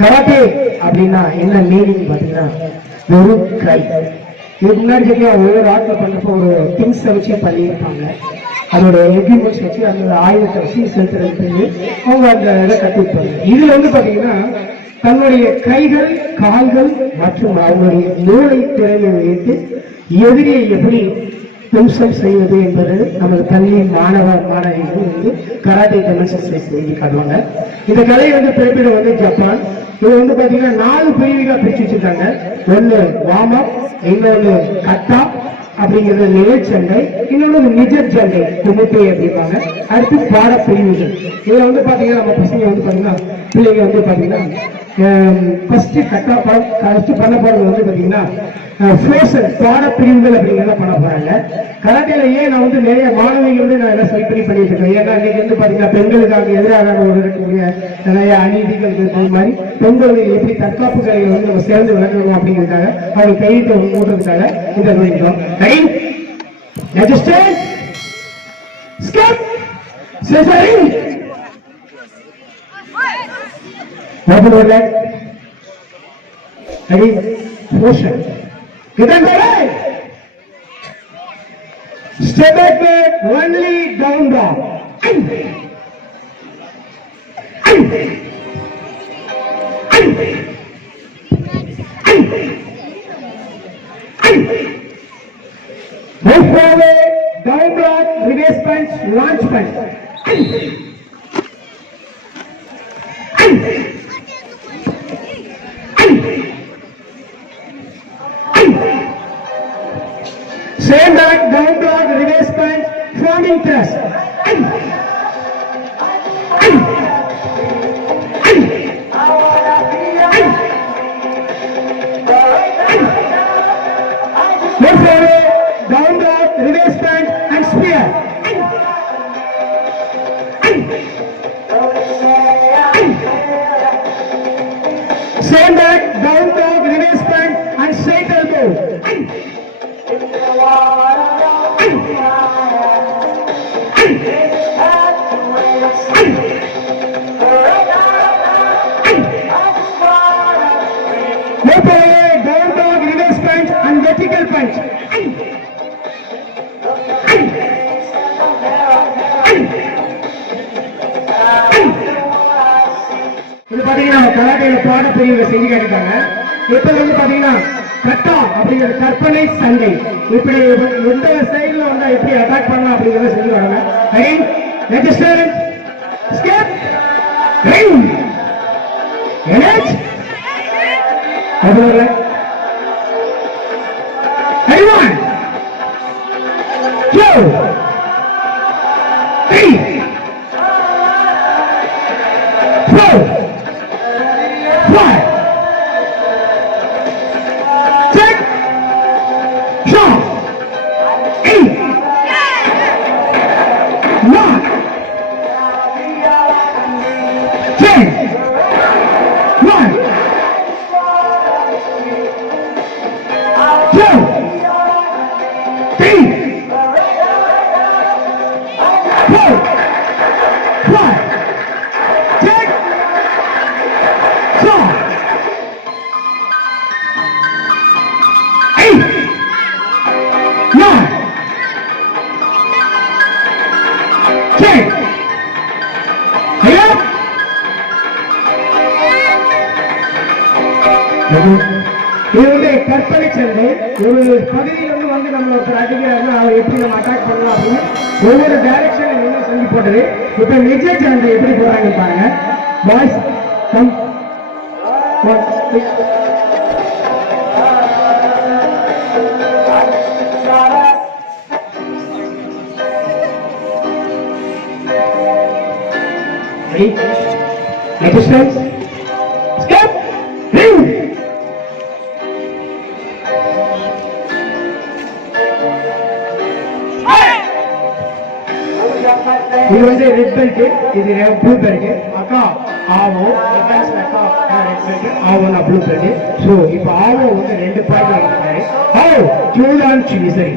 கராட்டே அப்படின்னா என்ன மீனிங் பாத்தீங்கன்னா வெறும் கை. இதுக்கு முன்னாடி சரியா ஒரு ஆட்ல பண்றப்போ ஒரு திங்ஸ் வச்சு பண்ணியிருப்பாங்க. அதோட எக்யூப்மெண்ட்ஸ் வச்சு அந்த ஆயுதத்தை வச்சு செலுத்துறதுக்கு அவங்க அந்த இதை கட்டிருப்பாங்க. இதுல வந்து பாத்தீங்கன்னா தன்னுடைய கைகள் கால்கள் மற்றும் அவங்களுடைய மூளை திறனை வைத்து எதிரியை எப்படி தும்சம் செய்வது என்பது நமது பள்ளி மாணவ மாணவிகள் வந்து கராட்டே டெமான்ஸ்ட்ரேஷன் செஞ்சு காட்டுவாங்க. இந்த கலையை வந்து பிறப்பிடம் வந்து ஜப்பான். இது வந்து பாத்தீங்கன்னா 4 பிரிவுகளா பிரிச்சு வச்சிருக்காங்க. ஒண்ணு வார்ம் அப், இன்னொன்னு கட்டா அப்படிங்கிறது நிழற்சண்டை, இன்னொன்று நிஜ சண்டை குமிட்டை அப்படிம்பாங்க. அடுத்து பாட பிரிவுகள். இதுல வந்து பாத்தீங்கன்னா நம்ம பசங்க வந்து பாத்தீங்கன்னா பிள்ளைங்க வந்து பாத்தீங்கன்னா ஃபர்ஸ்ட் கட்டா ஃபர்ஸ்ட் பண்ண போறது வந்து பாத்தீங்கன்னா பாட பிரிவுகள் அப்படிங்கிறத பண்ண போறாங்க. கராட்டேல ஏன் நான் வந்து நிறைய மாணவிகள் வந்து நான் எல்லாம் செலக்ட் பண்ணிட்டு இருக்கேன். ஏன்னா இன்னைக்கு வந்து பாத்தீங்கன்னா பெண்களுக்காக எதிராக ஒரு இருக்கக்கூடிய நிறைய அநீதிகள் இருக்கிற மாதிரி பெண்களுக்கு எப்படி தற்காப்பு கலைகளை வந்து நம்ம சேர்ந்து விளக்கணும் அப்படிங்கிறதுக்காக அவங்க கையெழுத்து மூட்டுறதுக்காக இந்த பண்ணிக்கிறோம். open your leg, ready, motion, get on the leg, step back, only down dog, move forward, down dog, reverse punch, launch punch, same back, down dog, reverse punch, forming thrust. Move forward, down dog, reverse punch and spear. Same back, down dog, reverse punch and straight elbow. Move forward, down dog, reverse punch and vertical punch. இது பாத்தீங்கன்னா கராட்டேல பாட பிரிவுல செஞ்சு காட்டிட்டாங்க. இப்ப வந்து பாத்தீங்கன்னா கட்டா அப்படிங்கிற கற்பனை சண்டை, இப்படி எந்த சைடுல வந்தா எப்படி அட்டாக் பண்ணலாம் அப்படிங்கறத செஞ்சு வராங்க. Right, register, step, ring, energy, அதுல everyone 2 3 4 5 check shot 8 9 10 1 2 3 4 5 check shot 8 9 10 Hey இது வந்து கற்பனை சண்டை. ஒரு பகுதியில் வந்து நம்ம ஒருத்தர் அடிக்கிறாருன்னா அவர் எப்படி நம்ம அட்டாக் பண்ணலாம் அப்படின்னு ஒவ்வொரு டைரக்ஷன் என்ன சொல்லி போட்டது. இப்ப நிஜ சண்டை எப்படி போறாங்க பாருங்க. Boys come resistance, step, ring. இது வந்து ரெட் பெல்ட், இது ப்ளூ பெல்ட். அக்கா ஆவோ டிஃபென்ஸ் அக்கா ரெட் பெல்ட், ஆவோனா ப்ளூ பெல்ட். சோ இப்போ ஆவோ வந்து 2 பாயிண்ட் வாங்கிட்டாரு. ஆவோ ஜூலான் சிவிசரி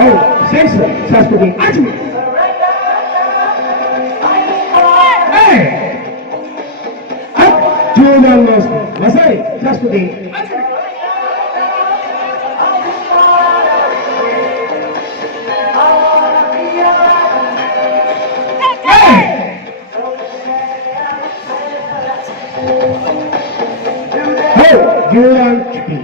ஆவோ சென்ஸ் சாஸ்புடி அஜ்மி Julian Moscow. Masai, Shastuti. Julian Chicky.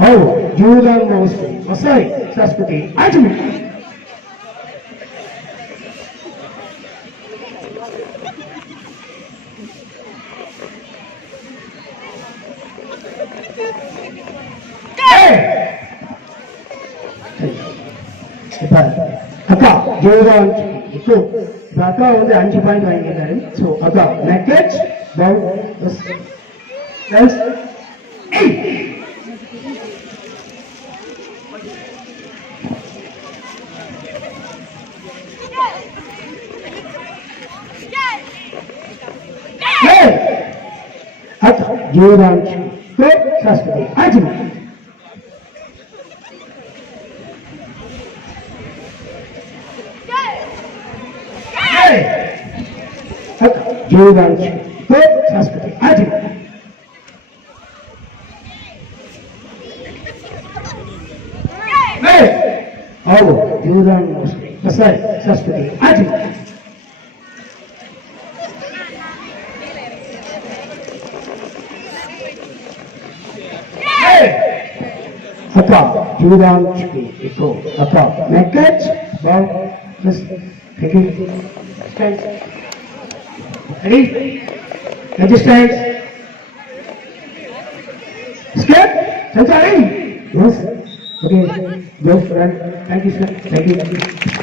Oh, Julian Moscow. Masai, Shastuti. Ajmi. அக்கா ஜெயராம் இப்போ அக்கா வந்து 5 பாயிண்ட் வாங்கியிருக்காரு. ஸோ அக்கா நெக்கெட் பவுல் அக்கா ஜெயராம் இப்போ சாஸ்திரி ஆஜிமா Julian Chico, Saskati, Ajim. Oh, Julian Moscow, Masai, Saskati, Ajim. Apa, Julian Chico, apa, Naked, Bob, Stand. Ready? Resistance. Skip. Ready? Yes. Okay. Go, friend. Thank you, sir. Thank you.